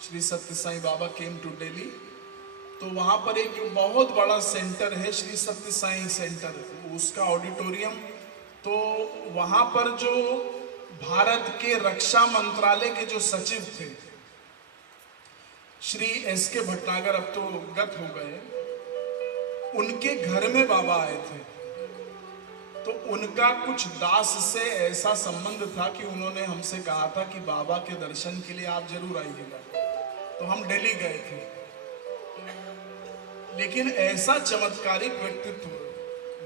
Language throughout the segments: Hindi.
श्री सत्य साईं बाबा केम टू दिल्ली। तो वहाँ पर एक बहुत बड़ा सेंटर है, श्री सत्य साईं सेंटर, उसका ऑडिटोरियम। तो वहाँ पर जो भारत के रक्षा मंत्रालय के जो सचिव थे श्री एस.के. भटनागर, अब तो गत हो गए, उनके घर में बाबा आए थे। तो उनका कुछ दास से ऐसा संबंध था कि उन्होंने हमसे कहा था कि बाबा के दर्शन के लिए आप जरूर आइएगा। तो हम दिल्ली गए थे। लेकिन ऐसा चमत्कारिक व्यक्तित्व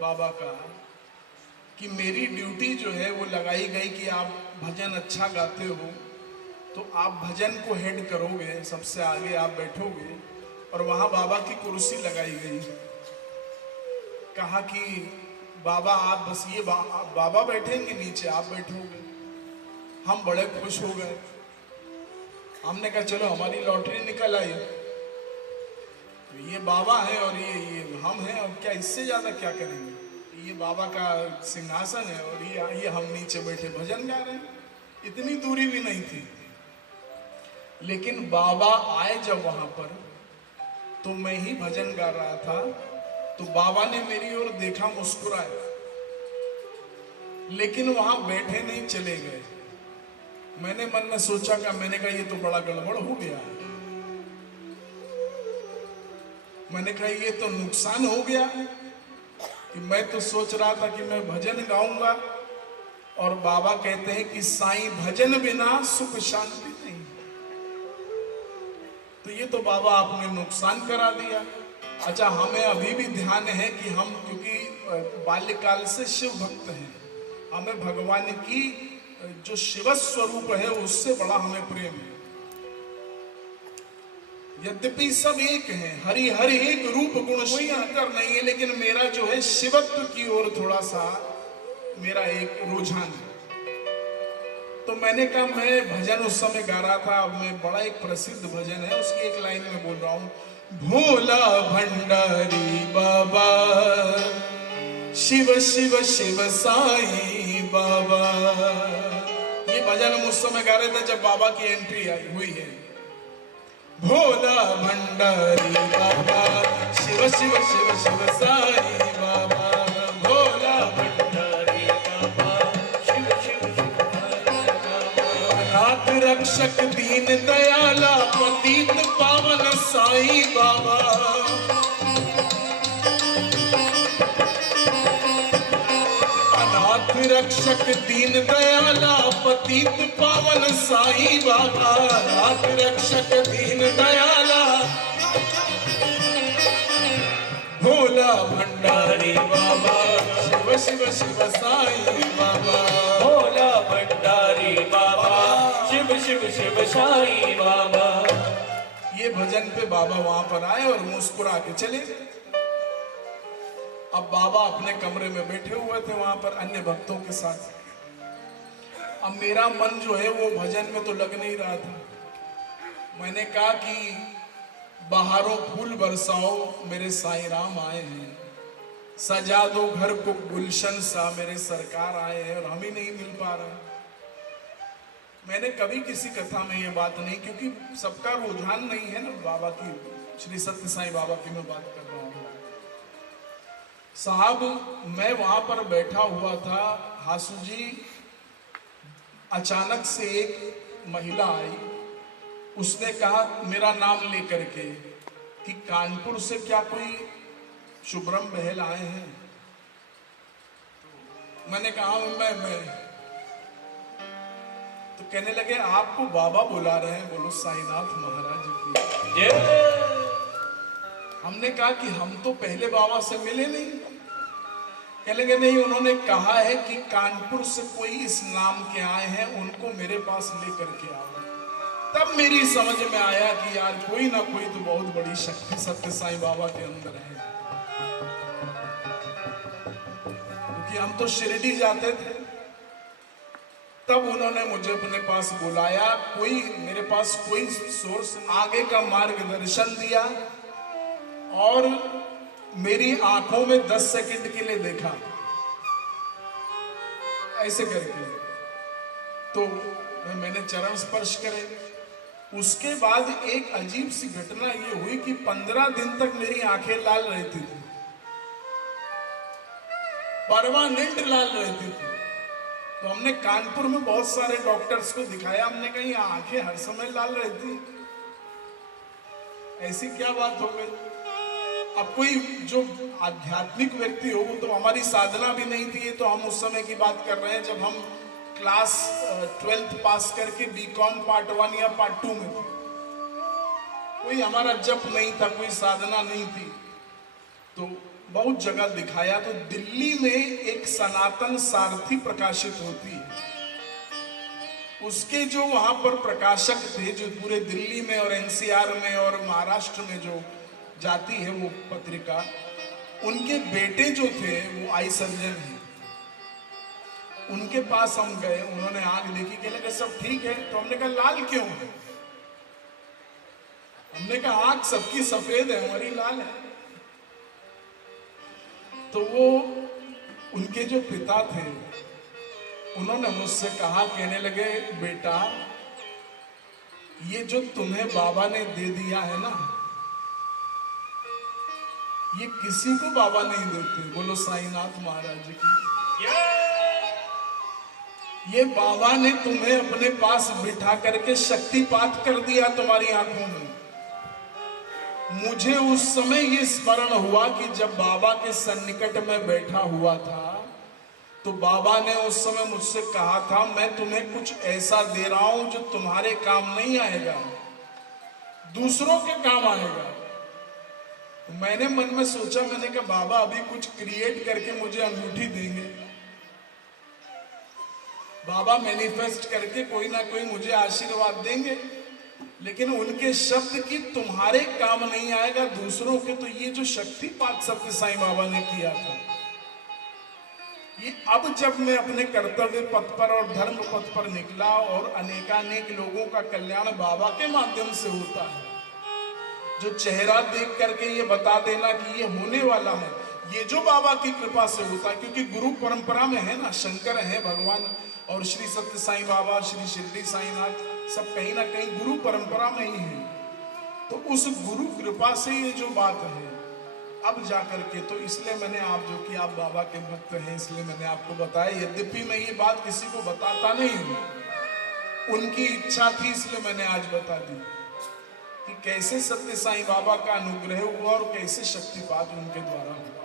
बाबा का कि मेरी ड्यूटी जो है वो लगाई गई कि आप भजन अच्छा गाते हो तो आप भजन को हेड करोगे, सबसे आगे आप बैठोगे। और वहां बाबा की कुर्सी लगाई गई। कहा कि बाबा आप बस ये बाबा बैठेंगे नीचे, आप बैठोगे। हम बड़े खुश हो गए। हमने कहा चलो हमारी लॉटरी निकल आई, तो ये बाबा है और ये हम हैं, और क्या इससे ज्यादा क्या करेंगे। ये बाबा का सिंहासन है और ये हम नीचे बैठे भजन गा रहे हैं। इतनी दूरी भी नहीं थी। लेकिन बाबा आए जब वहां पर, तो मैं ही भजन गा रहा था, तो बाबा ने मेरी ओर देखा, मुस्कुराए, लेकिन वहां बैठे नहीं, चले गए। मैंने मन में सोचा कि मैंने कहा ये तो बड़ा गड़बड़ हो गया। मैंने कहा ये तो नुकसान हो गया कि मैं तो सोच रहा था कि मैं भजन गाऊंगा और बाबा कहते हैं कि साईं भजन बिना सुख शांति नहीं। तो ये तो बाबा आपने नुकसान करा दिया। अच्छा, हमें अभी भी ध्यान है कि हम, क्योंकि बाल्यकाल से शिव भक्त हैं, हमें भगवान की जो शिव स्वरूप है उससे बड़ा हमें प्रेम है। यद्यपि सब एक हैं, हरि हर एक रूप गुण, कोई अंतर नहीं है, लेकिन मेरा जो है शिवत्व की ओर थोड़ा सा मेरा एक रुझान है। तो मैंने कहा, मैं भजन उस समय गा रहा था, मैं बड़ा एक प्रसिद्ध भजन है, उसकी एक लाइन में बोल रहा हूं, भोला भंडारी बाबा शिव शिव शिव साईं बाबा। ये भजन हम उस समय गा रहे थे जब बाबा की एंट्री आई हुई है। भोला भंडारी बाबा शिव शिव शिव शिव साईं बाबा, भोला भंडारी बाबा शिव शिव शिव बाबा, नाथ रक्षक दीन दयाला पतित पावन साईं बाबा, अनाथ रक्षक दीन दयाला पतित पावन साईं बाबा, अनाथ रक्षक दीन दयाला भोला भंडारी बाबा शिव शिव शिव साईं बाबा, भोला भंडारी बाबा शिव शिव शिव साईं बाबा। ये भजन पे बाबा वहां पर आए और मुस्कुरा के चले। अब बाबा अपने कमरे में बैठे हुए थे वहां पर अन्य भक्तों के साथ। अब मेरा मन जो है वो भजन में तो लग नहीं रहा था। मैंने कहा कि बहारों फूल बरसाओ मेरे साईं राम आए हैं, सजा दो घर को गुलशन सा मेरे सरकार आए हैं, और हम ही नहीं मिल पा रहे। मैंने कभी किसी कथा में ये बात नहीं, क्योंकि सबका रुझान नहीं है ना बाबा की, श्री सत्य साईं बाबा की मैं बात कर रहा हूँ साहब। मैं वहां पर बैठा हुआ था, हासू जी, अचानक से एक महिला आई। उसने कहा मेरा नाम लेकर के कि कानपुर से क्या कोई शुभ्रम बहल आए हैं। मैंने कहा मैं तो कहने लगे आपको बाबा बुला रहे हैं, बोलो साईनाथ महाराज की। हमने कहा कि हम तो पहले बाबा से मिले नहीं। कहने लगे नहीं, उन्होंने कहा है कि कानपुर से कोई इस नाम के आए हैं, उनको मेरे पास लेकर के आओ। तब मेरी समझ में आया कि यार कोई ना कोई तो बहुत बड़ी शक्ति सत्य साईं बाबा के अंदर है। क्योंकि हम तो शिरडी जाते थे, तब उन्होंने मुझे अपने पास बुलाया, कोई मेरे पास कोई सोर्स, आगे का मार्गदर्शन दिया और मेरी आंखों में 10 सेकंड के लिए देखा ऐसे करके। तो मैंने चरण स्पर्श करे, उसके बाद एक अजीब सी घटना ये हुई कि 15 दिन तक मेरी आंखें लाल रहती थी, परमानेंट लाल रहती थी। तो हमने कानपुर में बहुत सारे डॉक्टर्स को दिखाया, हमने कहा ये आंखें हर समय लाल रहती, ऐसी क्या बात हो गई। अब कोई जो आध्यात्मिक व्यक्ति हो, वो तो हमारी साधना भी नहीं थी, ये तो हम उस समय की बात कर रहे हैं जब हम क्लास 12th पास करके बीकॉम पार्ट 1 या पार्ट 2 में थे। कोई हमारा जप नहीं था, कोई साधना नहीं थी। तो बहुत जगह दिखाया, तो दिल्ली में एक सनातन सारथी प्रकाशित होती है, उसके जो वहां पर प्रकाशक थे, जो पूरे दिल्ली में और एनसीआर में और महाराष्ट्र में जो जाती है वो पत्रिका, उनके बेटे जो थे वो आई सर्जन है। उनके पास हम गए, उन्होंने आंख देखी, कहने लगे सब ठीक है। तो हमने कहा लाल क्यों है? हमने कहा आंख सबकी सफेद है, हमारी लाल है। तो वो उनके जो पिता थे, उन्होंने मुझसे कहा, कहने लगे बेटा ये जो तुम्हें बाबा ने दे दिया है ना, ये किसी को बाबा नहीं देते। बोलो साईनाथ महाराज की। ये बाबा ने तुम्हें अपने पास बिठा करके शक्तिपात कर दिया तुम्हारी आंखों में। मुझे उस समय ये स्मरण हुआ कि जब बाबा के सन्निकट में बैठा हुआ था, तो बाबा ने उस समय मुझसे कहा था, मैं तुम्हें कुछ ऐसा दे रहा हूं जो तुम्हारे काम नहीं आएगा, दूसरों के काम आएगा। तो मैंने मन में सोचा, मैंने कहा बाबा अभी कुछ क्रिएट करके मुझे अंगूठी देंगे, बाबा मैनिफेस्ट करके कोई ना कोई मुझे आशीर्वाद देंगे, लेकिन उनके शब्द की तुम्हारे काम नहीं आएगा, दूसरों के। तो ये जो शक्तिपात सत्य साईं बाबा ने किया था, ये अब जब मैं अपने कर्तव्य पथ पर और धर्म पथ पर निकला, और अनेकानेक लोगों का कल्याण बाबा के माध्यम से होता है, जो चेहरा देख करके ये बता देना कि ये होने वाला है, ये जो बाबा की कृपा से होता है। क्योंकि गुरु परंपरा में है ना, शंकर है भगवान, और श्री सत्य साईं बाबा, श्री शिरडी साईनाथ, सब कहीं ना कहीं गुरु परंपरा में ही है। तो उस गुरु कृपा से ये जो बात है अब जाकर के, तो इसलिए मैंने आप जो कि आप बाबा के भक्त हैं, इसलिए मैंने आपको बताया। यद्यपि मैं ये बात किसी को बताता नहीं हूँ, उनकी इच्छा थी, इसलिए मैंने आज बता दी कि कैसे सत्य साईं बाबा का अनुग्रह हुआ और कैसे शक्तिपात उनके द्वारा हुआ।